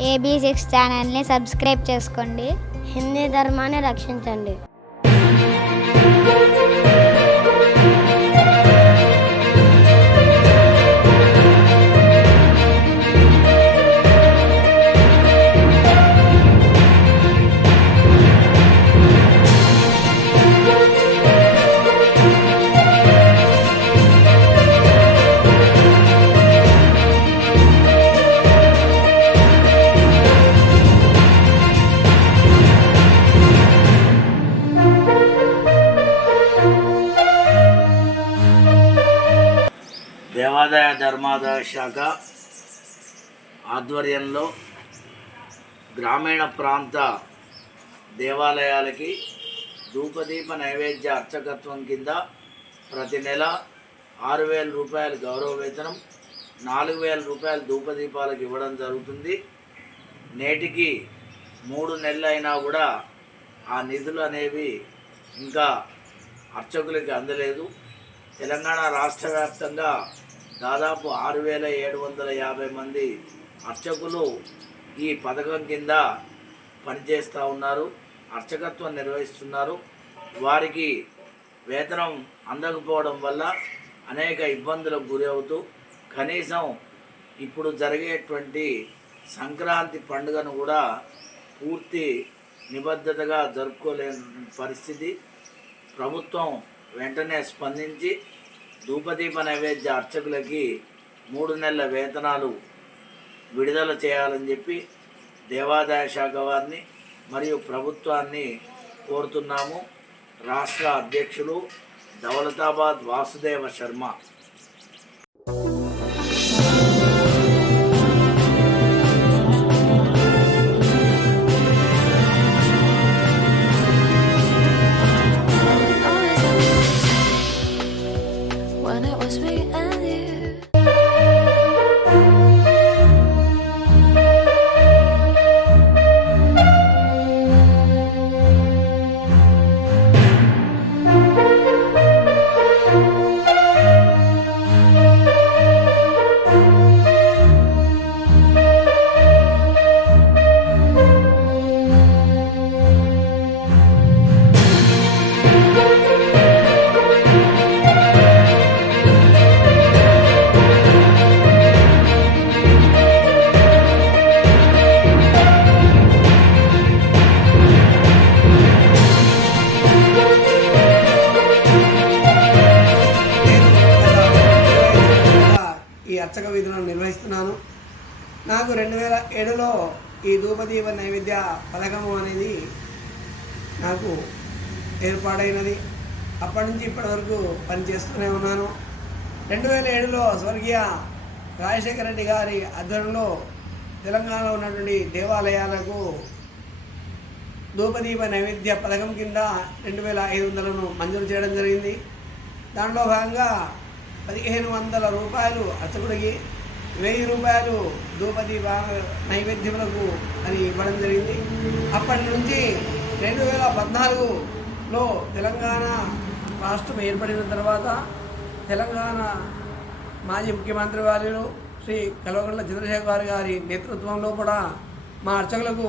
AB six ఛానల్ని subscribe చేసుకోండి. హిందీ ధర్మాన్ని రక్షించండి. ఆదాయ ధర్మాదాయ శాఖ ఆధ్వర్యంలో గ్రామీణ ప్రాంత దేవాలయాలకి ధూపదీప నైవేద్య అర్చకత్వం కింద ప్రతి నెల ఆరు వేల రూపాయలు గౌరవ వేతనం నాలుగు వేల రూపాయలు ధూపదీపాలకు ఇవ్వడం జరుగుతుంది. నేటికి మూడు నెలలు అయినా కూడా ఆ నిధులు అనేవి ఇంకా అర్చకులకి అందలేదు. తెలంగాణ రాష్ట్ర వ్యాప్తంగా దాదాపు ఆరు వేల ఏడు వందల యాభై మంది అర్చకులు ఈ పథకం కింద పనిచేస్తూ ఉన్నారు అర్చకత్వం నిర్వహిస్తున్నారు. వారికి వేతనం అందకపోవడం వల్ల అనేక ఇబ్బందులకు గురి అవుతూ కనీసం ఇప్పుడు జరిగేటువంటి సంక్రాంతి పండుగను కూడా పూర్తి నిబద్ధతగా జరుపుకోలేని పరిస్థితి. ప్రభుత్వం వెంటనే స్పందించి ధూపదీప నైవేద్య అర్చకులకి మూడు నెలల వేతనాలు విడుదల చేయాలని చెప్పి దేవాదాయ శాఖ వారిని మరియు ప్రభుత్వాన్ని కోరుతున్నాము. రాష్ట్ర అధ్యక్షులు దౌలతాబాద్ వాసుదేవ శర్మ. అర్చక విధులను నిర్వహిస్తున్నాను. నాకు రెండు వేల ఏడులో ఈ ధూపదీప నైవేద్య పథకము అనేది నాకు ఏర్పాటైనది అప్పటి నుంచి ఇప్పటి వరకు పనిచేస్తూనే ఉన్నాను. రెండు వేల ఏడులో స్వర్గీయ రాజశేఖర రెడ్డి గారి ఆధ్వర్యంలో తెలంగాణలో ఉన్నటువంటి దేవాలయాలకు ధూపదీప నైవేద్య పథకం కింద రెండు వేల ఐదు వందలను మంజూరు చేయడం జరిగింది. దాంట్లో భాగంగా పదిహేను వందల రూపాయలు అర్చకుడికి వెయ్యి రూపాయలు ధూపదీప నైవేద్యములకు అని ఇవ్వడం జరిగింది. అప్పటి నుంచి రెండు వేల పద్నాలుగులో తెలంగాణ రాష్ట్రం ఏర్పడిన తర్వాత తెలంగాణ మాజీ ముఖ్యమంత్రి వారు శ్రీ కల్వకుంట్ల చంద్రశేఖర్ గారి నేతృత్వంలో కూడా మా అర్చకులకు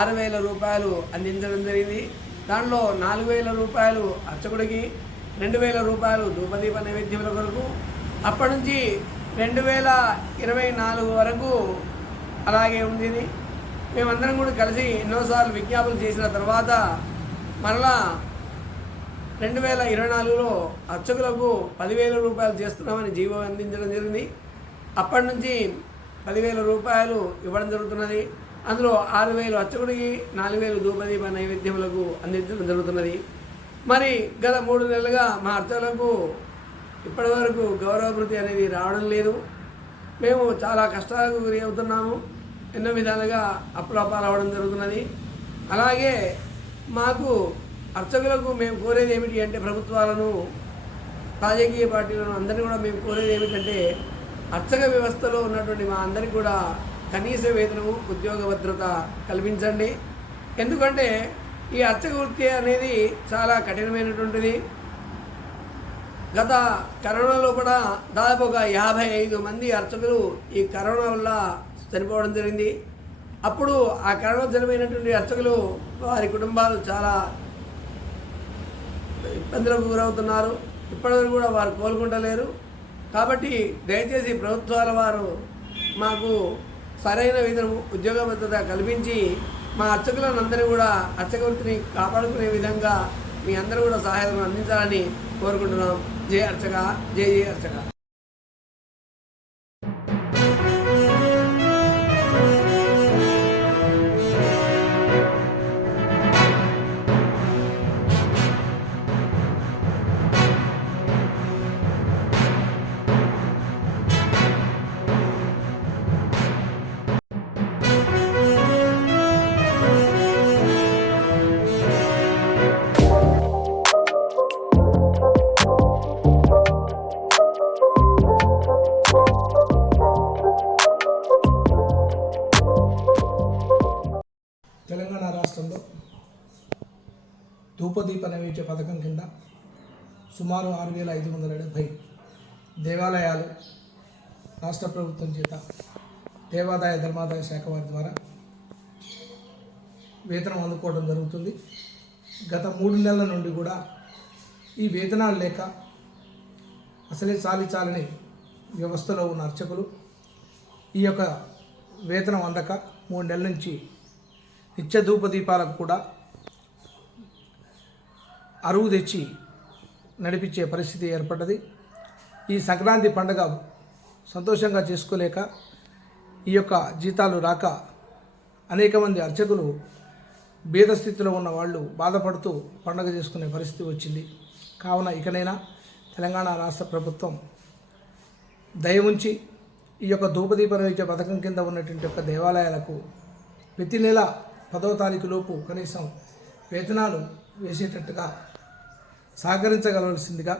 ఆరు వేల రూపాయలు అందించడం జరిగింది. దానిలో నాలుగు వేల రూపాయలు అర్చకుడికి రెండు వేల రూపాయలు ధూపదీప నైవేద్యముల కొరకు అప్పటి నుంచి రెండు వేల ఇరవై నాలుగు వరకు అలాగే ఉంది మేమందరం కూడా కలిసి ఎన్నోసార్లు విజ్ఞాపన చేసిన తర్వాత మరలా రెండు వేల ఇరవై నాలుగులో అర్చకులకు పదివేల రూపాయలు చేస్తున్నామని జీవో అందించడం జరిగింది. అప్పటి నుంచి పదివేల రూపాయలు ఇవ్వడం జరుగుతున్నది. అందులో ఆరు వేలు అర్చకుడికి నాలుగు వేలు ధూపదీప నైవేద్యములకు అందించడం జరుగుతున్నది. మరి గత మూడు నెలలుగా మా అర్చకులకు ఇప్పటివరకు గౌరవభృతి అనేది రావడం లేదు. మేము చాలా కష్టాలకు గురి అవుతున్నాము. ఎన్నో విధాలుగా అప్పులపాలు అవ్వడం జరుగుతున్నది. అలాగే మాకు అర్చకులకు మేము కోరేది ఏమిటి అంటే ప్రభుత్వాలను రాజకీయ పార్టీలను అందరినీ కూడా మేము కోరేది ఏమిటంటే అర్చక వ్యవస్థలో ఉన్నటువంటి మా అందరికీ కూడా కనీస వేతనము ఉద్యోగ భద్రత కల్పించండి. ఎందుకంటే ఈ అర్చక వృత్తి అనేది చాలా కఠినమైనటువంటిది. గత కరోనాలో కూడా దాదాపు ఒక యాభై ఐదు మంది అర్చకులు ఈ కరోనా వల్ల చనిపోవడం జరిగింది. అప్పుడు ఆ కరోనా జనమైనటువంటి అర్చకులు వారి కుటుంబాలు చాలా ఇబ్బందులకు గురవుతున్నారు. ఇప్పటివరకు కూడా వారు కోలుకుంటలేరు. కాబట్టి దయచేసి ప్రభుత్వాల వారు మాకు సరైన విధం ఉద్యోగ భద్రత కల్పించి మా అర్చకులను అందరూ కూడా అర్చకవృత్తిని కాపాడుకునే విధంగా మీ అందరూ కూడా సహాయం అందించాలని కోరుకుంటున్నాం. జై అర్చక జై జై అర్చక. సుమారు ఆరు వేల ఐదు వందల డెబ్భై దేవాలయాలు రాష్ట్ర ప్రభుత్వం చేత దేవాదాయ ధర్మాదాయ శాఖ వారి ద్వారా వేతనం అందుకోవడం జరుగుతుంది. గత మూడు నెలల నుండి కూడా ఈ వేతనాలు లేక అసలే చాలి చాలని వ్యవస్థలో ఉన్న అర్చకులు ఈ యొక్క వేతనం అందక మూడు నెలల నుంచి నిత్య ధూప దీపాలకు కూడా అరువు తెచ్చి నడిపించే పరిస్థితి ఏర్పడ్డది. ఈ సంక్రాంతి పండుగ సంతోషంగా చేసుకోలేక ఈ యొక్క జీతాలు రాక అనేక మంది అర్చకులు బీద స్థితిలో ఉన్న వాళ్ళు బాధపడుతూ పండుగ చేసుకునే పరిస్థితి వచ్చింది. కావున ఇకనైనా తెలంగాణ రాష్ట్ర ప్రభుత్వం దయ ఉంచి ఈ యొక్క ధూపదీప నైవేద్య పథకం కింద ఉన్నటువంటి యొక్క దేవాలయాలకు ప్రతి నెల పదవ తారీఖు లోపు కనీసం వేతనాలు వేసేటట్టుగా సహకరించగలవలసిందిగా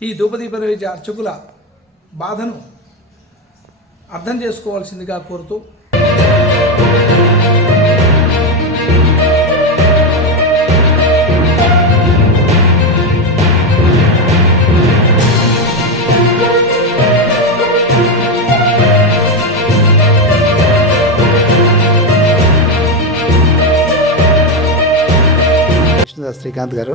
ఈ ధూపదీప నైవేద్య అర్చకుల బాధను అర్థం చేసుకోవాల్సిందిగా కోరుతూ శ్రీకాంత్ గారు.